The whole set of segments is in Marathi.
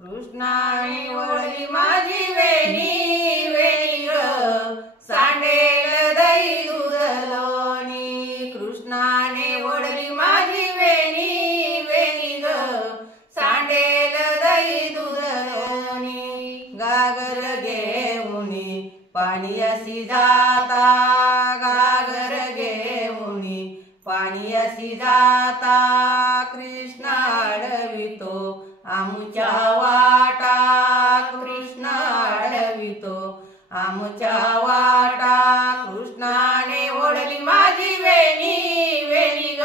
कृष्णाने ओढली माझी वेणी वेणी ग, सांडेल दही दूध लोणी। कृष्णाने ओढली माझी वेणी वेणी ग, सांडेल दही दूध लोणी। गागर घेऊनी पाणी अशी जाता, गागर घेऊनी पाणी अशी जाता। कृष्ण अडवितो आमुच्या वाटा, कृष्ण अडवितो आमुच्या वाटा। कृष्णाने ओढली माझी वेणी वेणी ग,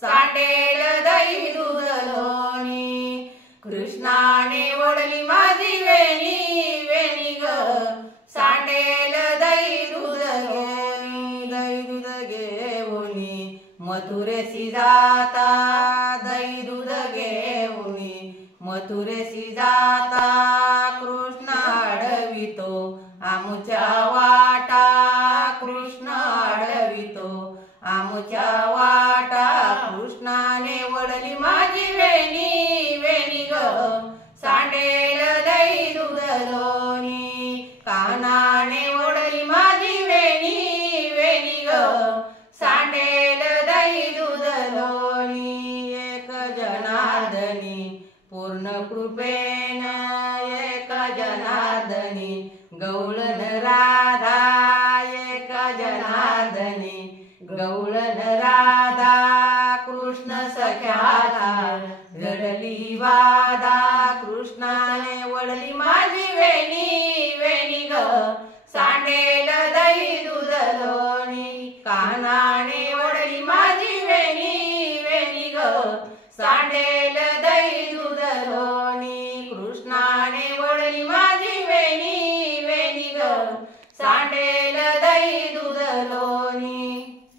सांडेल दही दूध लोणी। कृष्णाने ओढली माझी वेणी वेणी ग, सांडेल दही दूध लोणी। दही दूध घेऊनी मथुरेसी जाता, दही दूध घेऊनी मथुरेसी जाता। कृष्ण अडवितो आमुच्या वाटा, कृष्ण अडवितो आमुच्या वाटा। कृष्णाने ओढली माझी वेणी वेणी ग, सांडेल दही दूध लोणी। कान्हाने ओढली माझी वेणी वेणी ग, सांडेल दही दूध लोणी। एक जनार्दनी पूर्ण कृपेन, एक जनार्दनी गवळण राधा, एक जनार्दनी गवळण राधा। कृष्ण सख्याला रडली वादा, कृष्णाने ओढली माझी वेणी वेणी ग, सांडेल दही दूध लोणी। कान्हाने ओढली माझी वेणी वेणी ग, सांडेल दही दूध लोणी। कृष्णाने ओढली माझी वेणी वेणी ग, सांडेल